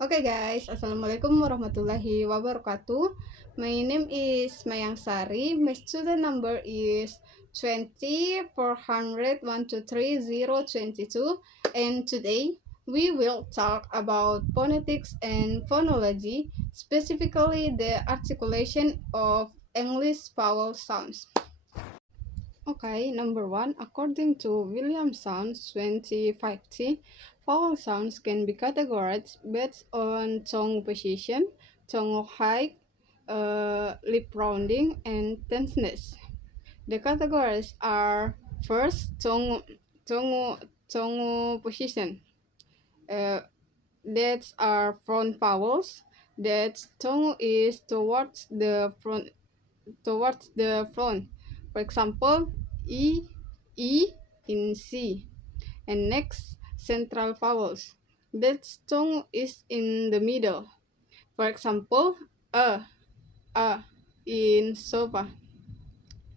Okay guys, Assalamualaikum warahmatullahi wabarakatuh. My name is Mayang Sari. My student number is 20 401 23022, and today we will talk about phonetics and phonology, specifically the articulation of English vowel sounds. Okay, number one, according to William Sounds 2050, vowel sounds can be categorized based on tongue position, tongue height, lip rounding, and tenseness. The categories are first tongue position. Uh, that are front vowels. That tongue is towards the front. For example, E, E in C. And next, central vowels. That tongue is in the middle. For example, A in sofa.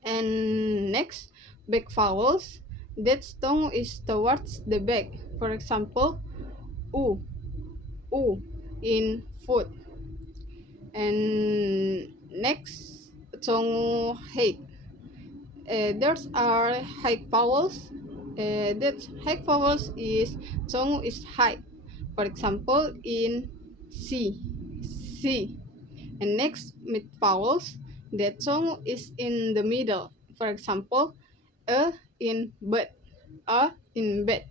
And next, back vowels. That tongue is towards the back. For example, U, U in foot. And next, tongue height. There's are high vowels. That high vowels is tongue is high. For example, in C, C. And next, mid vowels. The tongue is in the middle. For example, a in bed, a in bed.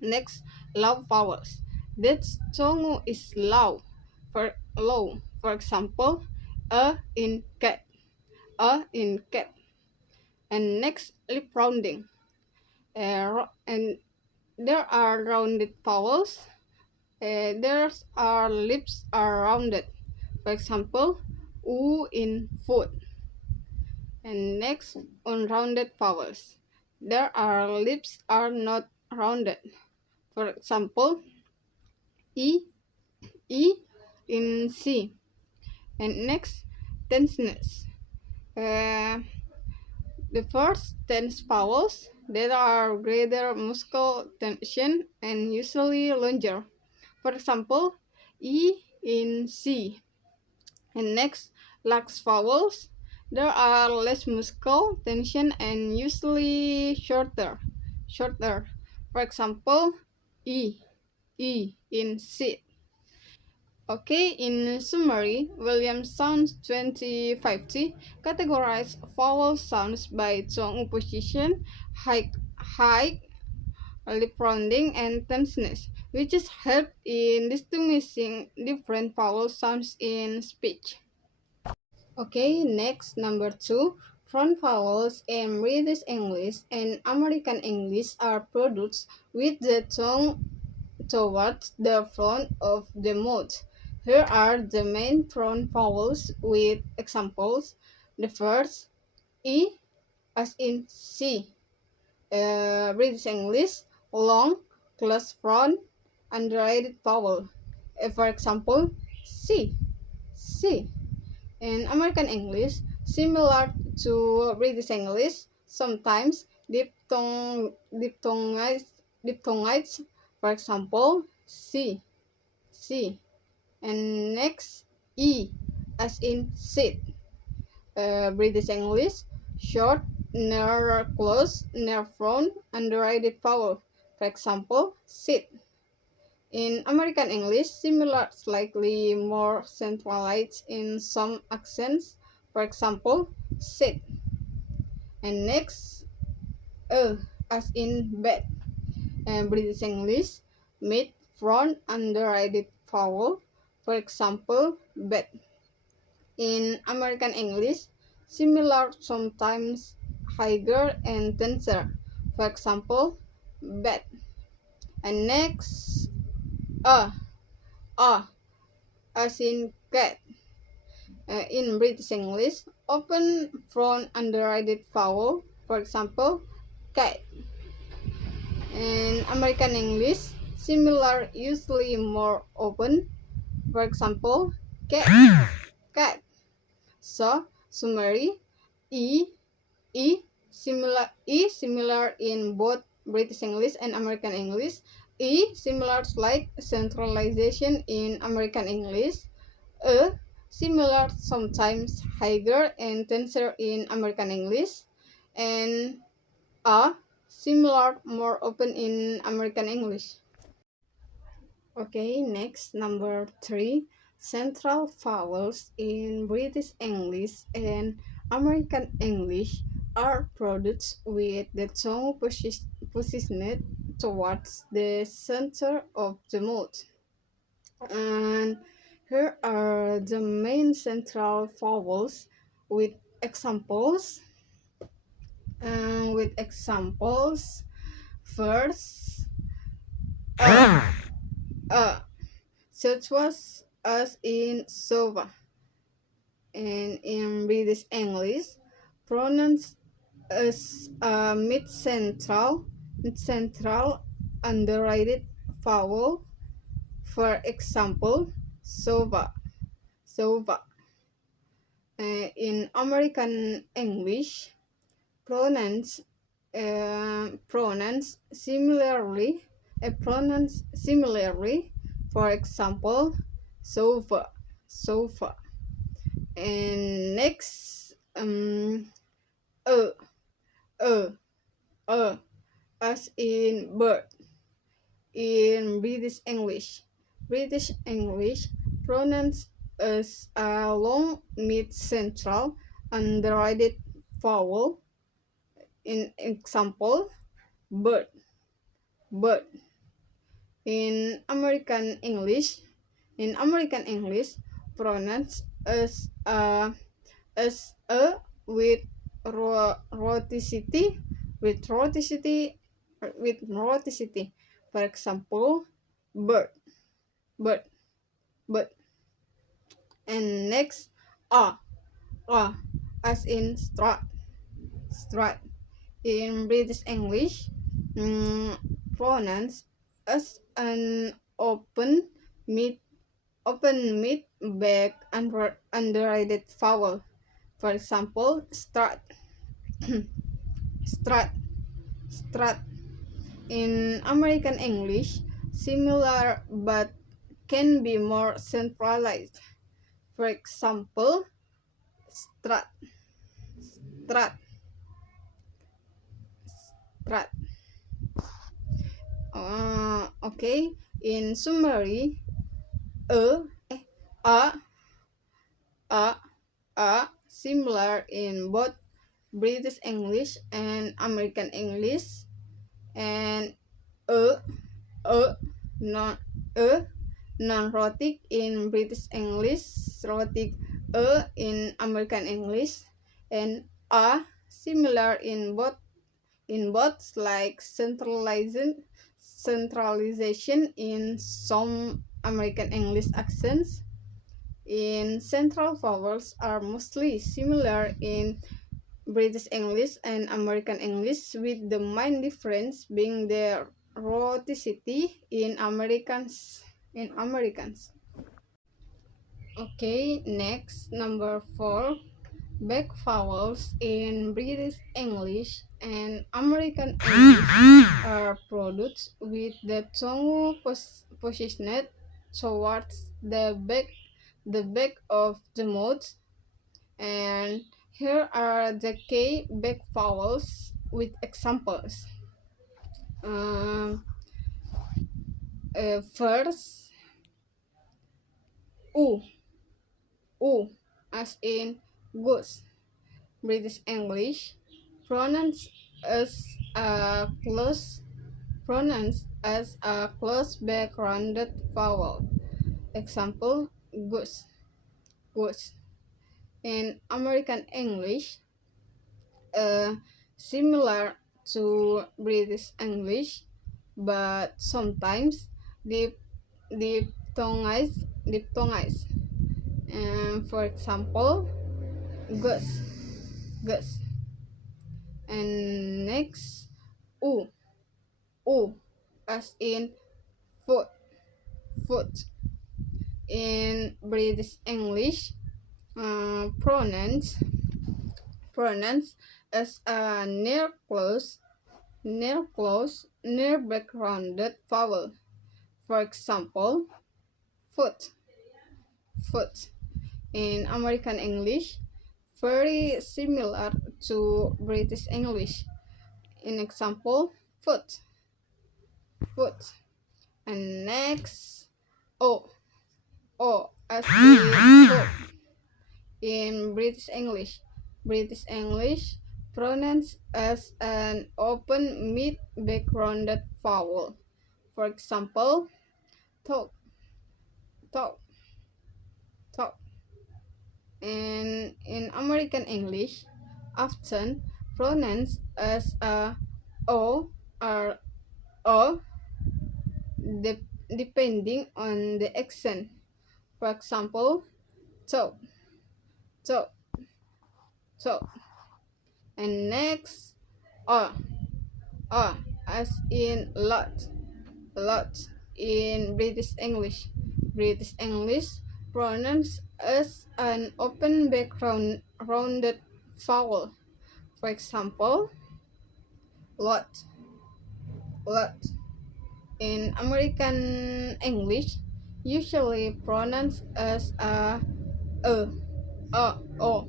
Next, low vowels. That tongue is low. For example, a in cat, a in cat. And next, lip rounding. And there are rounded vowels. There are lips are rounded. For example, U in foot. And next, unrounded vowels. There are lips are not rounded. For example, E, E in C. And next, tenseness. Uh, The first tense vowels that are greater muscle tension and usually longer. For example, E in C. And next, lax vowels. There are less muscle tension and usually shorter. For example, E, E in C. Okay, in summary, William Sounds 2050 categorized vowel sounds by tongue position, height, lip rounding, and tenseness, which is help in distinguishing different vowel sounds in speech. Okay, next, number two. Front vowels in British English and American English are produced with the tongue towards the front of the mouth. Here are the main front vowels with examples. The first, E as in C. British English, long, close front, underrated vowel. For example, C, C. In American English, similar to British English, sometimes diphthongites, for example, C, C. And next, E, as in sit. British English, short, near close, near front, underrated vowel. For example, sit. In American English, similar, slightly more centralized in some accents. For example, sit. And next, as in bed. British English, mid, front, underrated vowel. For example, bed. In American English, similar, sometimes higher and tenser. For example, bed. And next, a, a, as in cat. In British English, open front underrated vowel. For example, cat. In American English, similar, usually more open. For example, cat, cat. So, summary, E, E, similar in both British English and American English. Similar like centralization in American English. A, similar sometimes higher and tenser in American English. And A, similar more open in American English. Okay, next number three. Central vowels in British English and American English are produced with the tongue positioned towards the center of the mouth. And here are the main central vowels with examples. With examples, first, uh, such was as in Sova, and in British English, pronounced as a mid-central underrated vowel. For example, Sova, Sova. In American English, pronouns pronouns similarly. For example, sofa, sofa. And next, uh, uh, uh, as in bird. In British English, pronouns as a long mid-central underrated vowel. In example, bird, bird. In American English, pronouns as a with rhoticity, with rhoticity, with rhoticity. For example, bird, bird, bird. And next, a, a, as in strut, strut. In British English, pronouns as an mid mid back underrated vowel. For example, strut, strut, strut. In American English, similar but can be more centralized. For example, strut, strut, strut. Okay, in summary, a, a, a, similar in both British English and American English, and a, a, non, a, non-rhotic in British English, rhotic in American English, and a, similar in both like centralization in some American English accents. In central vowels are mostly similar in British English and American English, with the main difference being the rhoticity in Americans. Okay, next number four. Back vowels in British English and American English are produced with the tongue positioned towards the back of the mouth. And here are the key back vowels with examples. Um, First, u, u, as in goose. British English, pronounced as a close back rounded vowel. Example, goose, goose. In American English, similar to British English, but sometimes deep diphthongized. For example, goose, goose. And next, u, u, as in foot, foot. In British English, pronouns as a near close near backgrounded vowel. For example, foot, foot. In American English, very similar to British English. In example, foot, foot. And next, o, o as in hope. In British English, British English pronounced as an open mid backgrounded vowel. For example, talk, talk, talk. And in American English, often pronounced as a o or o, depending on the accent. For example, talk, talk, talk. And next, o, o as in lot, lot. In British English, British English pronounced as an open background rounded vowel. For example, lot, lot. In American English, usually pronounced as a, o.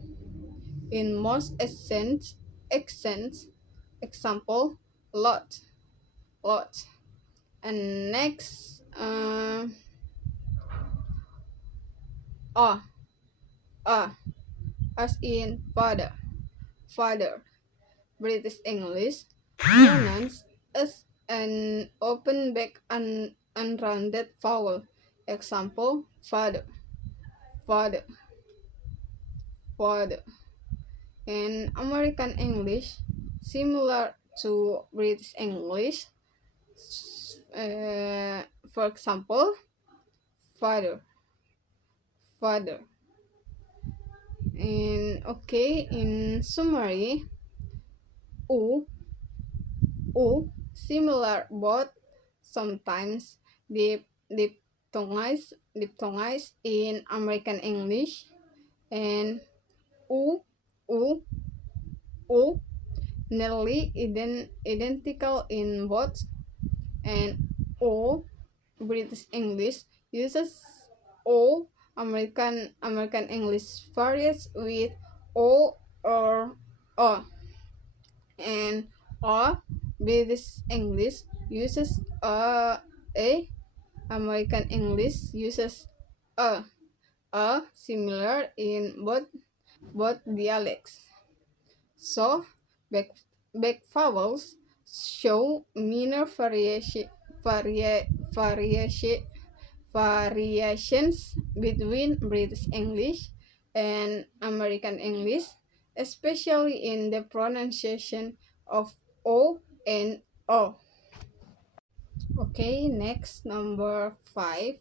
In most accents, example, lot, lot. And next, a, as in father, father. British English pronounced as an open back and unrounded vowel. Example, father, father, father. In American English, similar to British English, for example, father, father. In summary, u, similar but sometimes diphthongized in American English, and u, u, u nearly identical in both, and o British English uses o. American English varies with o or o, and o British English uses a. American English uses similar in both dialects. So, back, back vowels show minor variation, variations between British English and American English, especially in the pronunciation of O and O. Okay, next, number 5,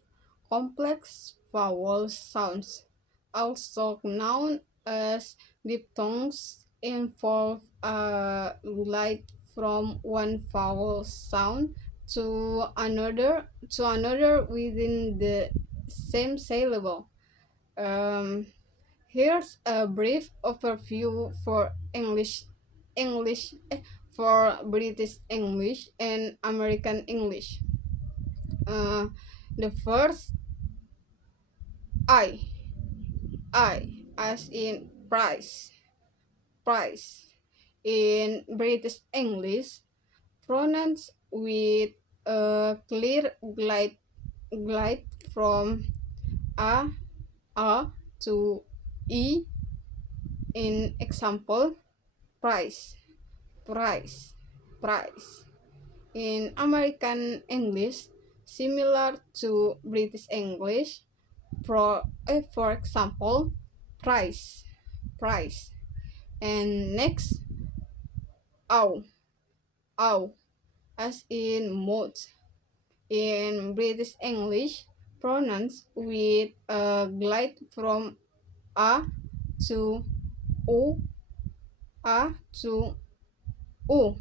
complex vowel sounds, also known as diphthongs, involve a glide from one vowel sound to another within the same syllable. Um, Here's a brief overview for English, for British English and American English. Uh, the first, I, as in price, price. In British English, pronouns with a clear glide from a, to e. In example, price, price, price. In American English, similar to British English, for example, price, price. And next, ow, ow, as in mode. In British English, pronouns with a glide from a to u, a to u.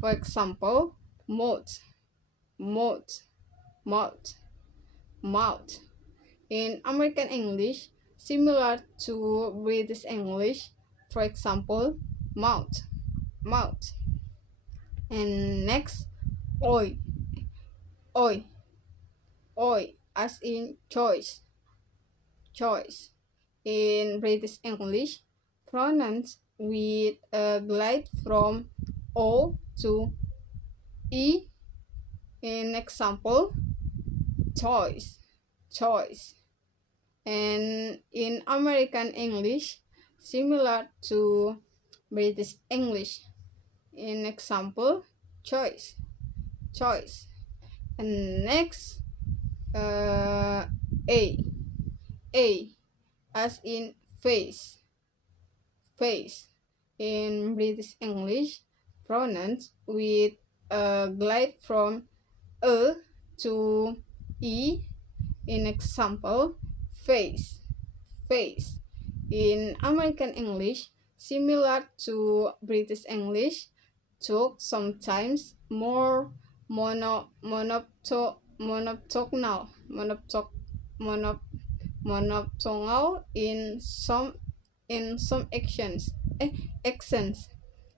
For example, mouth, mouth, mouth, mouth. In American English, similar to British English, for example, mouth, mouth. And next, oi, oi, oi, as in choice, choice. In British English, pronouns with a glide from O to E. In example, choice, choice. And in American English, similar to British English. In example, choice, choice. And next, uh, a, a, as in face, face. In British English, pronouns with a glide from a to e. In example, face, face. In American English, similar to British English, took sometimes more mono, monotonal in some accents.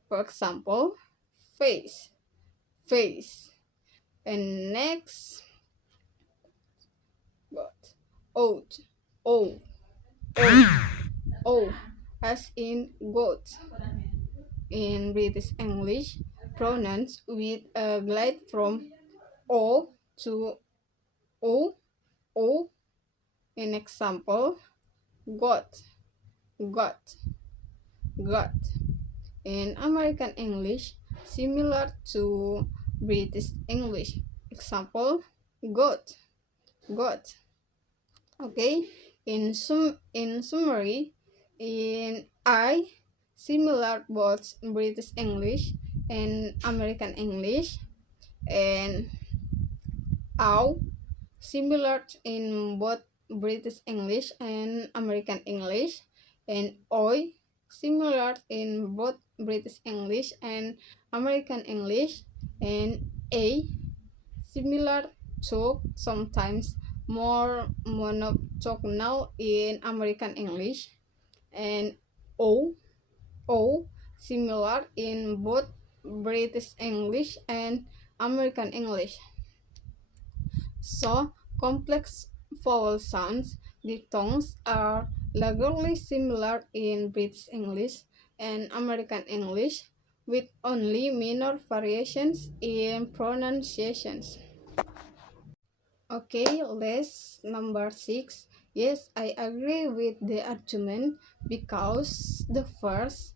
For example, face, face. And next, what? Oat, o, o, o, as in goat. In British English, pronouns with a glide from o to o, o. In example, got, got, got. In American English, similar to British English. Example, got, got. Okay. In summary, in I, similar both British English and American English, and ow, similar in both British English and American English, and oi, similar in both British English and American English, and a, similar to sometimes more monotonal in American English, and o, o, similar in both British English and American English. So, complex vowel sounds, diphthongs, are largely similar in British English and American English, with only minor variations in pronunciations. Okay, let's number 6. Yes, I agree with the argument because the first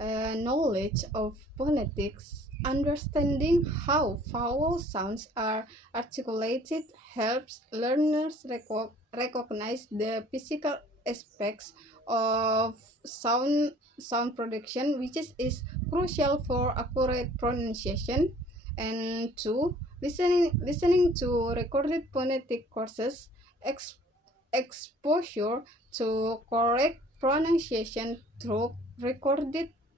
knowledge of phonetics, understanding how vowel sounds are articulated, helps learners recognize the physical aspects of sound production, which is crucial for accurate pronunciation. And two, listening to recorded phonetic courses, ex- exposure to correct pronunciation through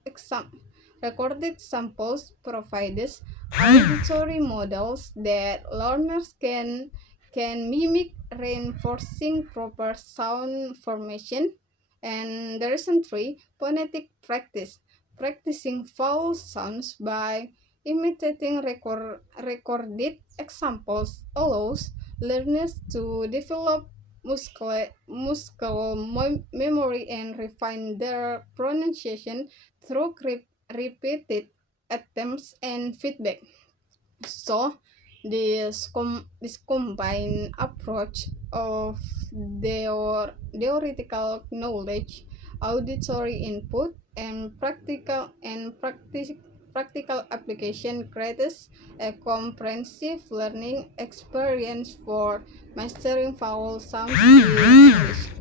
exam recorded samples provides auditory models that learners can mimic, reinforcing proper sound formation. And the reason three, phonetic practice, practicing vowel sounds by imitating recorded examples allows learners to develop muscle memory and refine their pronunciation through repeated attempts and feedback. So, this combined approach of theoretical knowledge, auditory input, and practical application creates a comprehensive learning experience for mastering vowel sounds in English.